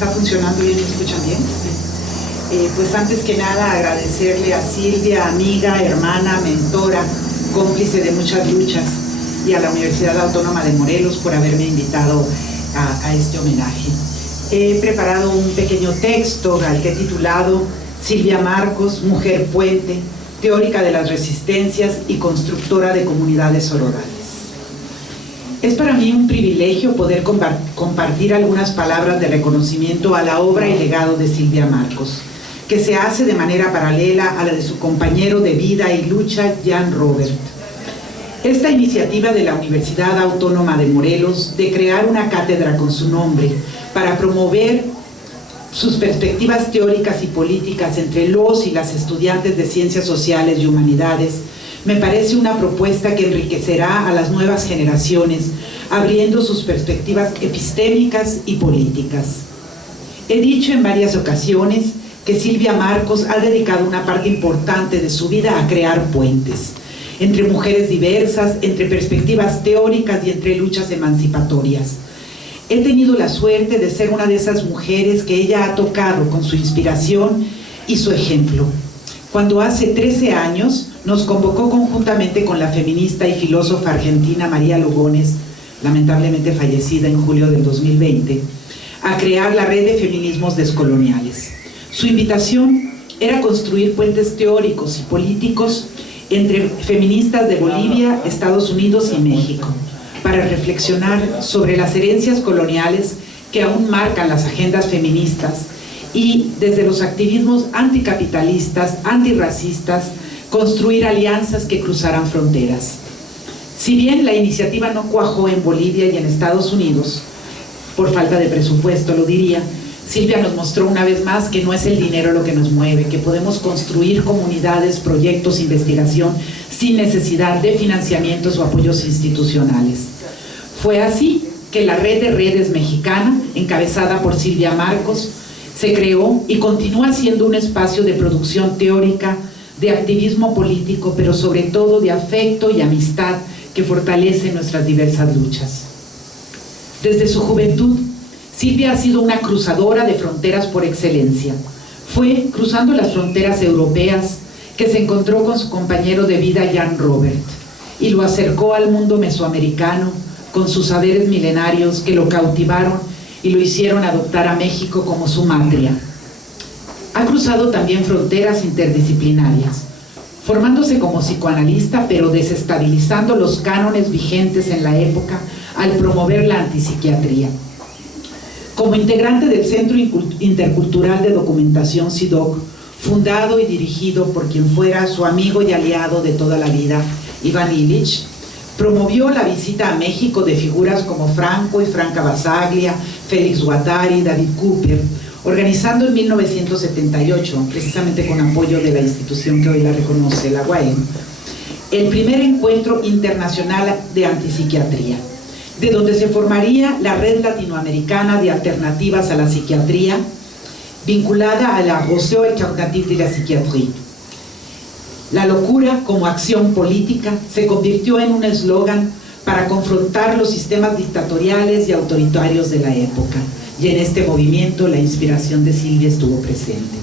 ¿Está funcionando bien? ¿Me escuchan bien? Sí. Pues antes que nada agradecerle a Silvia, amiga, hermana, mentora, cómplice de muchas luchas, y a la Universidad Autónoma de Morelos por haberme invitado a este homenaje. He preparado un pequeño texto al que he titulado Silvia Marcos, mujer puente, teórica de las resistencias y constructora de comunidades sororales. Es para mí un privilegio poder compartir algunas palabras de reconocimiento a la obra y legado de Silvia Marcos, que se hace de manera paralela a la de su compañero de vida y lucha, Jan Robert. Esta iniciativa de la Universidad Autónoma de Morelos de crear una cátedra con su nombre para promover sus perspectivas teóricas y políticas entre los y las estudiantes de Ciencias Sociales y Humanidades me parece una propuesta que enriquecerá a las nuevas generaciones, abriendo sus perspectivas epistémicas y políticas. He dicho en varias ocasiones que Silvia Marcos ha dedicado una parte importante de su vida a crear puentes, entre mujeres diversas, entre perspectivas teóricas y entre luchas emancipatorias. He tenido la suerte de ser una de esas mujeres que ella ha tocado con su inspiración y su ejemplo. Cuando hace 13 años nos convocó conjuntamente con la feminista y filósofa argentina María Lugones, lamentablemente fallecida en julio del 2020, a crear la Red de Feminismos Descoloniales. Su invitación era construir puentes teóricos y políticos entre feministas de Bolivia, Estados Unidos y México, para reflexionar sobre las herencias coloniales que aún marcan las agendas feministas y, desde los activismos anticapitalistas, antirracistas, construir alianzas que cruzaran fronteras. Si bien la iniciativa no cuajó en Bolivia y en Estados Unidos, por falta de presupuesto lo diría, Silvia nos mostró una vez más que no es el dinero lo que nos mueve, que podemos construir comunidades, proyectos, investigación sin necesidad de financiamientos o apoyos institucionales. Fue así que la Red de Redes Mexicana, encabezada por Silvia Marcos, se creó y continúa siendo un espacio de producción teórica, de activismo político, pero sobre todo de afecto y amistad que fortalece nuestras diversas luchas. Desde su juventud, Silvia ha sido una cruzadora de fronteras por excelencia. Fue cruzando las fronteras europeas que se encontró con su compañero de vida Jan Robert y lo acercó al mundo mesoamericano con sus saberes milenarios que lo cautivaron y lo hicieron adoptar a México como su matria. Ha cruzado también fronteras interdisciplinarias, formándose como psicoanalista, pero desestabilizando los cánones vigentes en la época al promover la antipsiquiatría. Como integrante del Centro Intercultural de Documentación CIDOC, fundado y dirigido por quien fuera su amigo y aliado de toda la vida, Iván Illich, promovió la visita a México de figuras como Franco y Franca Basaglia, Félix Guattari, David Cooper, organizando en 1978, precisamente con apoyo de la institución que hoy la reconoce, la UAM, el primer encuentro internacional de antipsiquiatría, de donde se formaría la Red Latinoamericana de Alternativas a la Psiquiatría, vinculada a la Réseau Alternative de la Psychiatrie. La locura como acción política se convirtió en un eslogan para confrontar los sistemas dictatoriales y autoritarios de la época, y en este movimiento la inspiración de Silvia estuvo presente.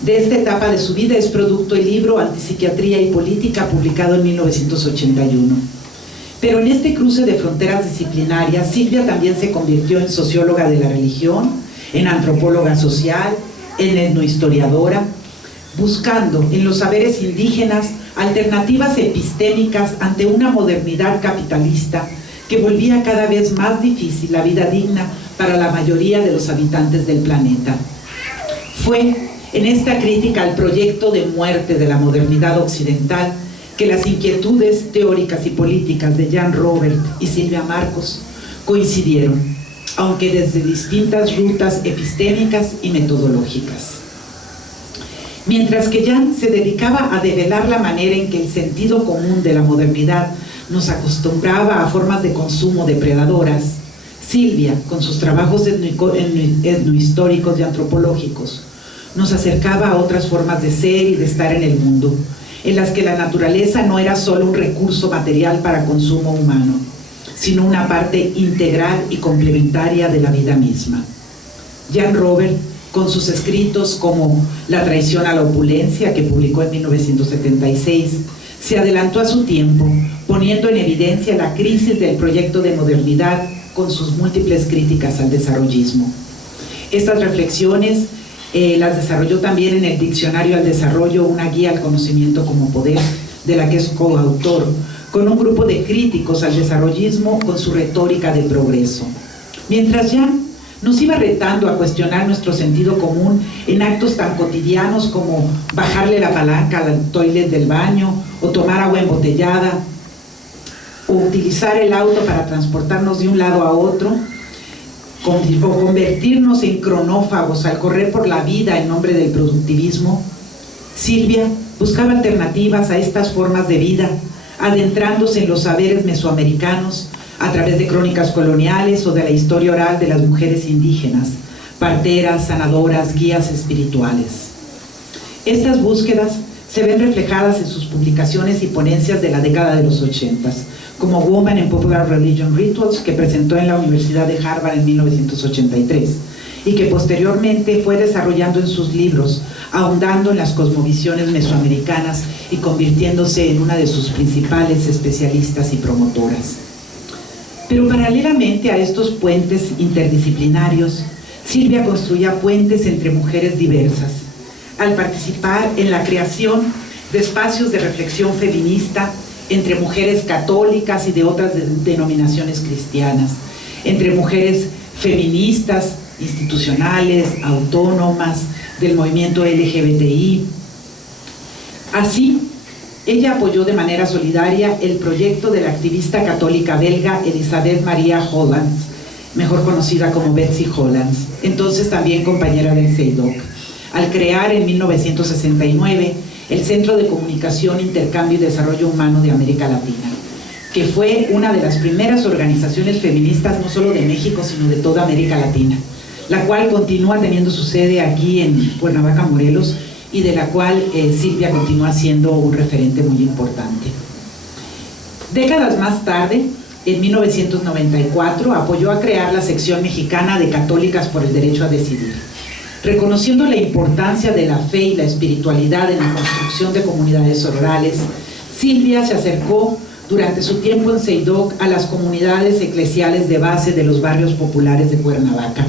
De esta etapa de su vida es producto el libro Antipsiquiatría y Política, publicado en 1981. Pero en este cruce de fronteras disciplinarias, Silvia también se convirtió en socióloga de la religión, en antropóloga social, en etnohistoriadora, buscando en los saberes indígenas alternativas epistémicas ante una modernidad capitalista que volvía cada vez más difícil la vida digna para la mayoría de los habitantes del planeta. Fue en esta crítica al proyecto de muerte de la modernidad occidental que las inquietudes teóricas y políticas de Jan Robert y Silvia Marcos coincidieron, aunque desde distintas rutas epistémicas y metodológicas. Mientras que Jan se dedicaba a develar la manera en que el sentido común de la modernidad nos acostumbraba a formas de consumo depredadoras, Silvia, con sus trabajos etnohistóricos y antropológicos, nos acercaba a otras formas de ser y de estar en el mundo, en las que la naturaleza no era solo un recurso material para consumo humano, sino una parte integral y complementaria de la vida misma. Jan Robert, con sus escritos como La traición a la opulencia, que publicó en 1976, se adelantó a su tiempo, poniendo en evidencia la crisis del proyecto de modernidad con sus múltiples críticas al desarrollismo. Estas reflexiones las desarrolló también en el Diccionario al Desarrollo, una guía al conocimiento como poder, de la que es coautor, con un grupo de críticos al desarrollismo con su retórica de progreso. Mientras Jan nos iba retando a cuestionar nuestro sentido común en actos tan cotidianos como bajarle la palanca al toilet del baño, o tomar agua embotellada, o utilizar el auto para transportarnos de un lado a otro, o convertirnos en cronófagos al correr por la vida en nombre del productivismo, Silvia buscaba alternativas a estas formas de vida, adentrándose en los saberes mesoamericanos a través de crónicas coloniales o de la historia oral de las mujeres indígenas, parteras, sanadoras, guías espirituales. Estas búsquedas se ven reflejadas en sus publicaciones y ponencias de la década de los 80, como Woman in Popular Religion Rituals, que presentó en la Universidad de Harvard en 1983, y que posteriormente fue desarrollando en sus libros, ahondando en las cosmovisiones mesoamericanas y convirtiéndose en una de sus principales especialistas y promotoras. Pero paralelamente a estos puentes interdisciplinarios, Silvia construía puentes entre mujeres diversas, al participar en la creación de espacios de reflexión feminista entre mujeres católicas y de otras denominaciones cristianas, entre mujeres feministas, institucionales, autónomas, del movimiento LGBTI. Así, ella apoyó de manera solidaria el proyecto de la activista católica belga Elisabeth Maria Hollands, mejor conocida como Betsy Hollands, entonces también compañera del CEIDOC, al crear en 1969 el Centro de Comunicación, Intercambio y Desarrollo Humano de América Latina, que fue una de las primeras organizaciones feministas no solo de México, sino de toda América Latina, la cual continúa teniendo su sede aquí en Cuernavaca, Morelos, y de la cual Silvia continúa siendo un referente muy importante. Décadas más tarde, en 1994, apoyó a crear la sección mexicana de Católicas por el Derecho a Decidir, reconociendo la importancia de la fe y la espiritualidad en la construcción de comunidades orales. Silvia se acercó durante su tiempo en CEIDOC a las comunidades eclesiales de base de los barrios populares de Cuernavaca.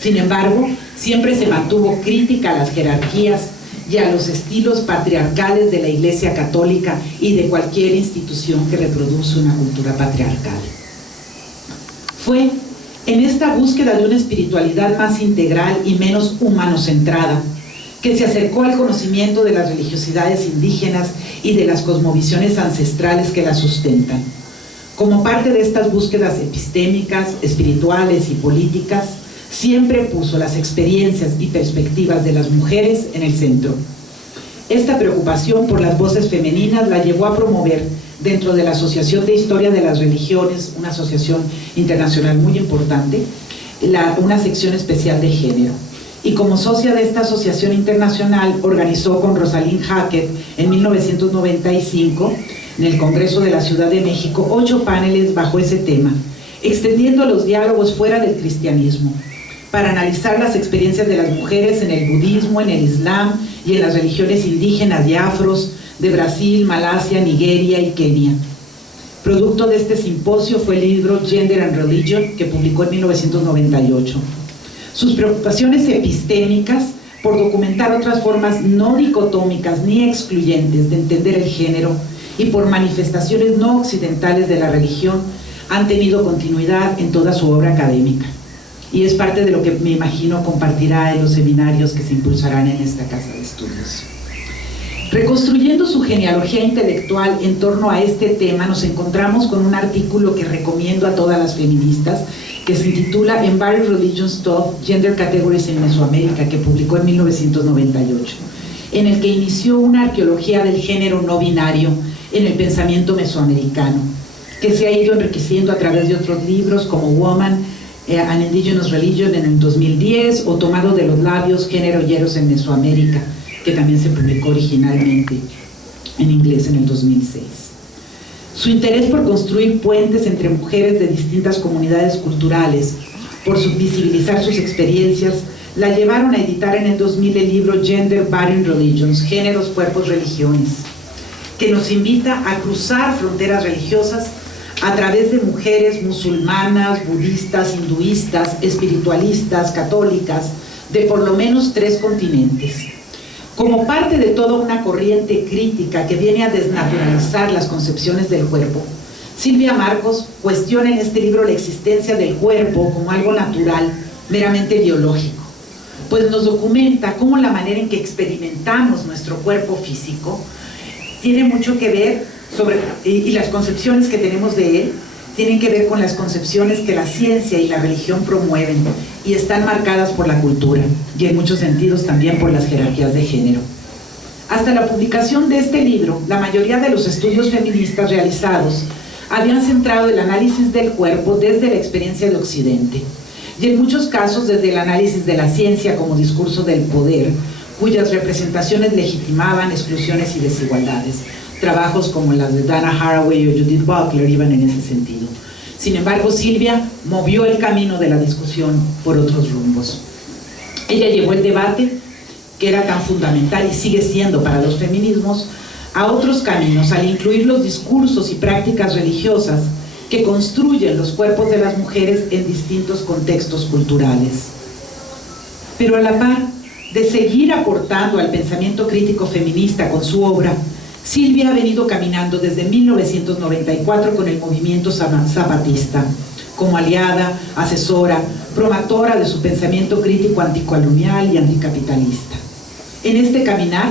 Sin embargo, siempre se mantuvo crítica a las jerarquías y a los estilos patriarcales de la Iglesia Católica y de cualquier institución que reproduce una cultura patriarcal. Fue en esta búsqueda de una espiritualidad más integral y menos humanocentrada que se acercó al conocimiento de las religiosidades indígenas y de las cosmovisiones ancestrales que las sustentan. Como parte de estas búsquedas epistémicas, espirituales y políticas, siempre puso las experiencias y perspectivas de las mujeres en el centro. Esta preocupación por las voces femeninas la llevó a promover dentro de la Asociación de Historia de las Religiones, una asociación internacional muy importante, una sección especial de género. Y como socia de esta asociación internacional, organizó con Rosalind Hackett en 1995, en el Congreso de la Ciudad de México, 8 paneles bajo ese tema, extendiendo los diálogos fuera del cristianismo, para analizar las experiencias de las mujeres en el budismo, en el islam y en las religiones indígenas y afros de Brasil, Malasia, Nigeria y Kenia. Producto de este simposio fue el libro Gender and Religion, que publicó en 1998. Sus preocupaciones epistémicas por documentar otras formas no dicotómicas ni excluyentes de entender el género y por manifestaciones no occidentales de la religión han tenido continuidad en toda su obra académica. Y es parte de lo que me imagino compartirá en los seminarios que se impulsarán en esta casa de estudios. Reconstruyendo su genealogía intelectual en torno a este tema, nos encontramos con un artículo que recomiendo a todas las feministas, que se intitula Embodied Religions Taught, Gender Categories in Mesoamérica, que publicó en 1998, en el que inició una arqueología del género no binario en el pensamiento mesoamericano, que se ha ido enriqueciendo a través de otros libros como Woman and Indigenous Religion en el 2010, o Tomado de los labios, Género y Eros en Mesoamérica, que también se publicó originalmente en inglés en el 2006. Su interés por construir puentes entre mujeres de distintas comunidades culturales, por visibilizar sus experiencias, la llevaron a editar en el 2000 el libro Gender Body Religions, Géneros, Cuerpos, Religiones, que nos invita a cruzar fronteras religiosas a través de mujeres musulmanas, budistas, hinduistas, espiritualistas, católicas, de por lo menos 3 continentes. Como parte de toda una corriente crítica que viene a desnaturalizar las concepciones del cuerpo, Silvia Marcos cuestiona en este libro la existencia del cuerpo como algo natural, meramente biológico, pues nos documenta cómo la manera en que experimentamos nuestro cuerpo físico tiene mucho que ver y las concepciones que tenemos de él tienen que ver con las concepciones que la ciencia y la religión promueven y están marcadas por la cultura y en muchos sentidos también por las jerarquías de género. Hasta la publicación de este libro, la mayoría de los estudios feministas realizados habían centrado el análisis del cuerpo desde la experiencia de Occidente y en muchos casos desde el análisis de la ciencia como discurso del poder, cuyas representaciones legitimaban exclusiones y desigualdades. Trabajos como las de Dana Haraway o Judith Butler iban en ese sentido. Sin embargo, Silvia movió el camino de la discusión por otros rumbos. Ella llevó el debate, que era tan fundamental y sigue siendo para los feminismos, a otros caminos al incluir los discursos y prácticas religiosas que construyen los cuerpos de las mujeres en distintos contextos culturales. Pero a la par de seguir aportando al pensamiento crítico feminista con su obra, Silvia ha venido caminando desde 1994 con el movimiento zapatista, como aliada, asesora, promotora de su pensamiento crítico anticolonial y anticapitalista. En este caminar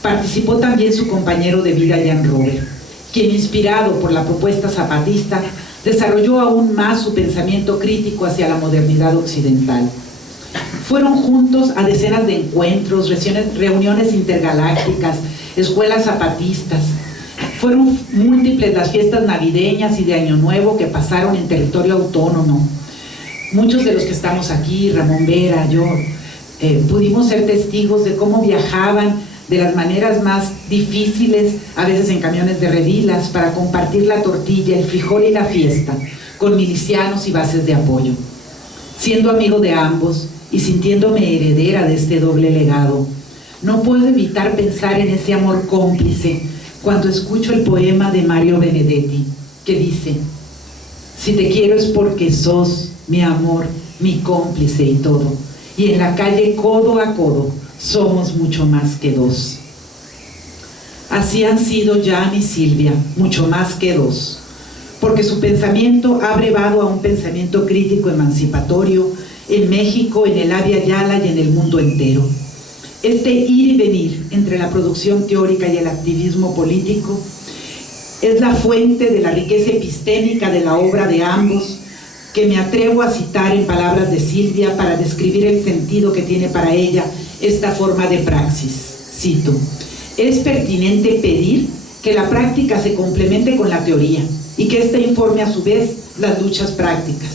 participó también su compañero de vida, Jan Robert, quien, inspirado por la propuesta zapatista, desarrolló aún más su pensamiento crítico hacia la modernidad occidental. Fueron juntos a decenas de encuentros, reuniones intergalácticas, escuelas zapatistas. Fueron múltiples las fiestas navideñas y de Año Nuevo que pasaron en territorio autónomo. Muchos de los que estamos aquí, Ramón Vera, yo, pudimos ser testigos de cómo viajaban de las maneras más difíciles, a veces en camiones de redilas, para compartir la tortilla, el frijol y la fiesta, con milicianos y bases de apoyo. Siendo amigo de ambos y sintiéndome heredera de este doble legado, no puedo evitar pensar en ese amor cómplice cuando escucho el poema de Mario Benedetti, que dice: si te quiero es porque sos mi amor, mi cómplice y todo, y en la calle codo a codo somos mucho más que 2. Así han sido Jan y Silvia, mucho más que 2, porque su pensamiento ha brevado a un pensamiento crítico emancipatorio en México, en el Avia Yala y en el mundo entero. Este ir y venir entre la producción teórica y el activismo político es la fuente de la riqueza epistémica de la obra de ambos, que me atrevo a citar en palabras de Silvia para describir el sentido que tiene para ella esta forma de praxis. Cito: es pertinente pedir que la práctica se complemente con la teoría y que ésta informe a su vez las luchas prácticas.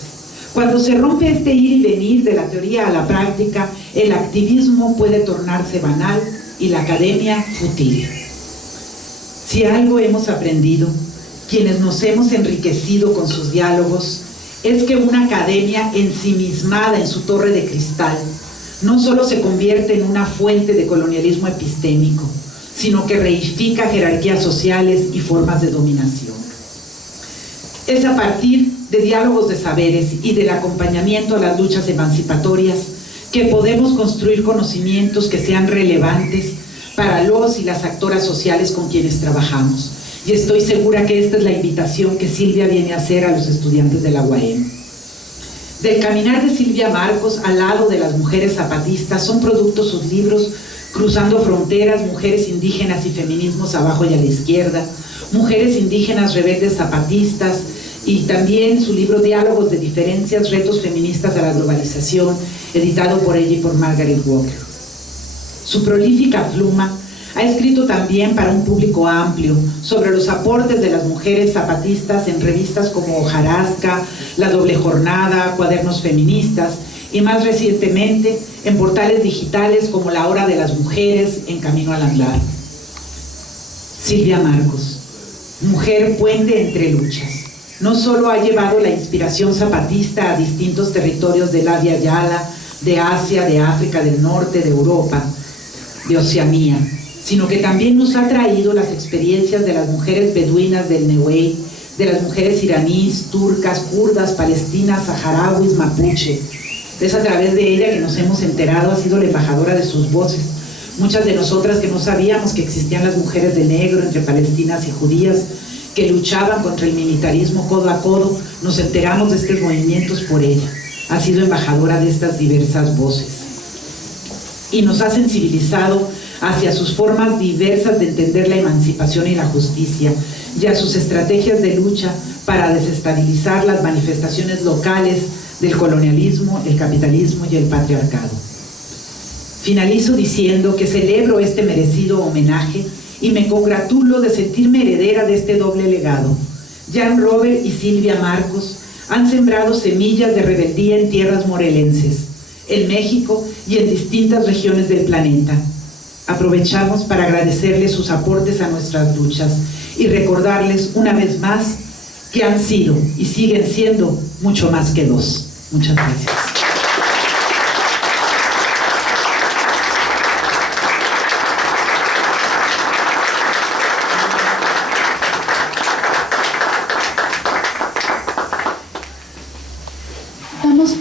Cuando se rompe este ir y venir de la teoría a la práctica, el activismo puede tornarse banal y la academia fútil. Si algo hemos aprendido, quienes nos hemos enriquecido con sus diálogos, es que una academia ensimismada en su torre de cristal no solo se convierte en una fuente de colonialismo epistémico, sino que reifica jerarquías sociales y formas de dominación. Es a partir de diálogos de saberes y del acompañamiento a las luchas emancipatorias que podemos construir conocimientos que sean relevantes para los y las actoras sociales con quienes trabajamos. Y estoy segura que esta es la invitación que Silvia viene a hacer a los estudiantes de la UAM. Del caminar de Silvia Marcos al lado de las mujeres zapatistas son productos sus libros Cruzando Fronteras, Mujeres Indígenas y Feminismos abajo y a la izquierda, Mujeres Indígenas Rebeldes Zapatistas, y también su libro Diálogos de Diferencias, Retos Feministas a la Globalización, editado por ella y por Margaret Walker. Su prolífica pluma ha escrito también para un público amplio sobre los aportes de las mujeres zapatistas en revistas como Hojarasca, La Doble Jornada, Cuadernos Feministas, y más recientemente en portales digitales como La Hora de las Mujeres, En Camino al Andar. Silvia Marcos, mujer puente entre luchas. no solo ha llevado la inspiración zapatista a distintos territorios del Abya Yala, de Asia, de África del Norte, de Europa, de Oceanía, sino que también nos ha traído las experiencias de las mujeres beduinas del Nehuey, de las mujeres iraníes, turcas, kurdas, palestinas, saharauis, mapuche. Es a través de ella que nos hemos enterado, ha sido la embajadora de sus voces. Muchas de nosotras que no sabíamos que existían las mujeres de negro entre palestinas y judías, que luchaban contra el militarismo codo a codo, nos enteramos de estos movimientos por ella. Ha sido embajadora de estas diversas voces. Y nos ha sensibilizado hacia sus formas diversas de entender la emancipación y la justicia, y a sus estrategias de lucha para desestabilizar las manifestaciones locales del colonialismo, el capitalismo y el patriarcado. Finalizo diciendo que celebro este merecido homenaje y me congratulo de sentirme heredera de este doble legado. Jan Robert y Silvia Marcos han sembrado semillas de rebeldía en tierras morelenses, en México y en distintas regiones del planeta. Aprovechamos para agradecerles sus aportes a nuestras luchas y recordarles una vez más que han sido y siguen siendo mucho más que dos. Muchas gracias.